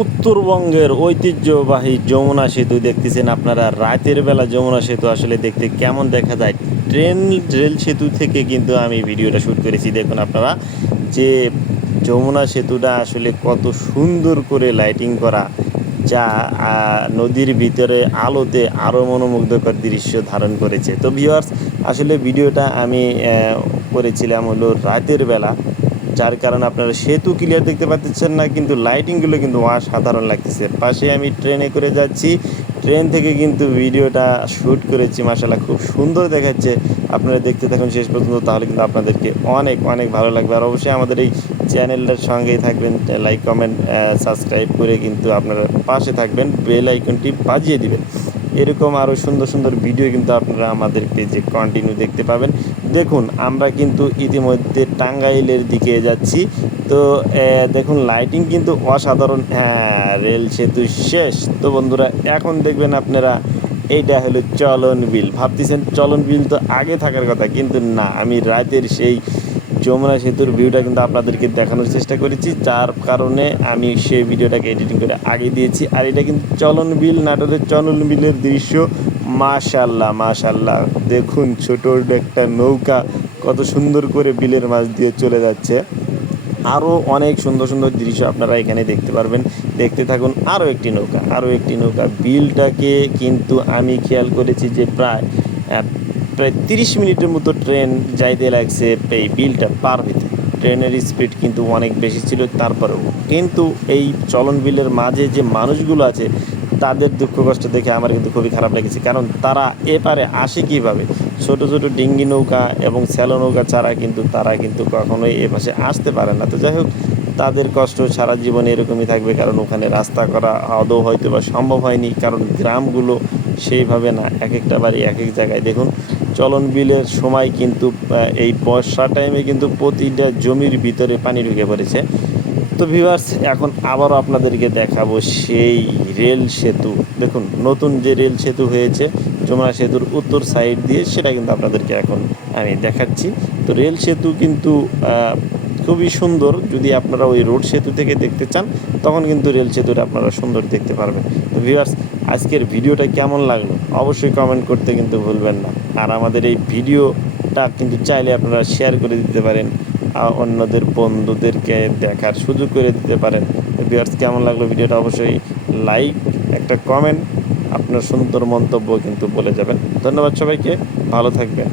উত্তরবঙ্গের ঐতিহ্যবাহী যমুনা সেতু দেখতেছেন আপনারা। রাতের বেলা যমুনা সেতু আসলে দেখতে কেমন দেখা যায়? ট্রেন, রেল সেতু থেকে কিন্তু আমি ভিডিওটা শ্যুট করেছি, দেখুন আপনারা। যে যমুনা সেতুটা আসলে কত সুন্দর করে লাইটিং করা, যা নদীর ভিতরে আলোতে আরও মনোমুগ্ধকর দৃশ্য ধারণ করেছে। তো ভিউয়ার্স আসলে ভিডিওটা আমি করেছিলাম হলো রাতের বেলা। যার কারণে আপনারা সেতু ক্লিয়ার দেখতে পাচ্ছেন না, কিন্তু লাইটিংগুলো কিন্তু অসাধারণ লাগতেছে। পাশে আমি ট্রেনে করে যাচ্ছি। ট্রেন থেকে কিন্তু ভিডিওটা শ্যুট করেছি মাসাল্লাহ খুব সুন্দর দেখাচ্ছে। আপনারা দেখতে থাকুন শেষ পর্যন্ত, তাহলে কিন্তু আপনাদেরকে অনেক অনেক ভালো লাগবে। আর অবশ্যই আমাদের এই চ্যানেলটার সঙ্গেই থাকবেন লাইক কমেন্ট সাবস্ক্রাইব করে কিন্তু আপনারা পাশে থাকবেন বেল আইকনটি বাজিয়ে দিবেন। এরকম আরও সুন্দর সুন্দর ভিডিও কিন্তু আপনারা আমাদের পেজে কন্টিনিউ দেখতে পাবেন। দেখুন, আমরা কিন্তু ইতিমধ্যে টাঙ্গাইলের দিকে যাচ্ছি। তো দেখুন লাইটিং কিন্তু অসাধারণ। হ্যাঁ রেল সেতু শেষ। তো বন্ধুরা, এখন দেখবেন আপনারা, এইটা হলো চলন বিল ভাবতেছেন চলন বিল তো আগে থাকার কথা, কিন্তু না, আমি রাতের সেই যমুনা সেতুর ভিউটা কিন্তু আপনাদেরকে দেখানোর চেষ্টা করেছি। যার কারণে আমি সেই ভিডিওটাকে এডিটিং করে আগে দিয়েছি। আর এটা কিন্তু চলন বিল নাটোরের চলন বিলের দৃশ্য। মাশাল্লাহ মাশাল্লাহ দেখুন, ছোট একটা নৌকা কত সুন্দর করে বিলের মাছ দিয়ে চলে যাচ্ছে। আরও অনেক সুন্দর সুন্দর দৃশ্য আপনারা এখানে দেখতে পারবেন। দেখতে থাকুন আরও একটি নৌকা। আরও একটি নৌকা। বিলটাকে কিন্তু আমি খেয়াল করেছি যে প্রায় প্রায় তিরিশ মিনিটের মতো ট্রেন যাইতে লাগছে, এই বিলটা পার হইতে। ট্রেনের স্পিড কিন্তু অনেক বেশি ছিল তারপরেও। কিন্তু এই চলন বিলের মাঝে যে মানুষগুলো আছে, তাদের দুঃখ কষ্ট দেখে আমার কিন্তু খুবই খারাপ লেগেছে। কারণ তারা এপারে আসে কীভাবে? ছোট ছোট ডিঙ্গি নৌকা এবং স্যালো নৌকা ছাড়া কিন্তু তারা কিন্তু কখনোই এ পাশে আসতে পারে না। তো যাই হোক, তাদের কষ্ট সারা জীবনে এরকমই থাকবে। কারণ ওখানে রাস্তা করা আদৌ হয়তো বা সম্ভব হয়নি। কারণ গ্রামগুলো সেইভাবে না, এক একটা বাড়ি এক এক জায়গায়। দেখুন চলন বিলের সময় কিন্তু এই বর্ষা টাইমে কিন্তু প্রতিটা জমির ভিতরে পানি ঢুকে পড়েছে। তো ভিভার্স এখন আবারও আপনাদেরকে দেখাবো সেই রেল সেতু। দেখুন, নতুন যে রেল সেতু হয়েছে, যমুনা সেতুর উত্তর সাইড দিয়ে, সেটা কিন্তু আপনাদেরকে এখন আমি দেখাচ্ছি। তো রেল সেতু কিন্তু খুবই সুন্দর। যদি আপনারা ওই রোড সেতু থেকে দেখতে চান, তখন কিন্তু রেল সেতুটা আপনারা সুন্দর দেখতে পারবেন। তো ভিউয়ার্স, আজকের ভিডিওটা কেমন লাগল? অবশ্যই কমেন্ট করতে কিন্তু ভুলবেন না। আর আমাদের এই ভিডিওটা কিন্তু চাইলে আপনারা শেয়ার করে দিতে পারেন অন্যদের বন্ধুদেরকে দেখার সুযোগ করে দিতে পারেন। ভিউয়ার্স, কেমন লাগল ভিডিওটা? অবশ্যই লাইক একটা কমেন্ট আপনার সুন্দর মন্তব্য কিন্তু বলে যাবেন। ধন্যবাদ সবাইকে, ভালো থাকবেন।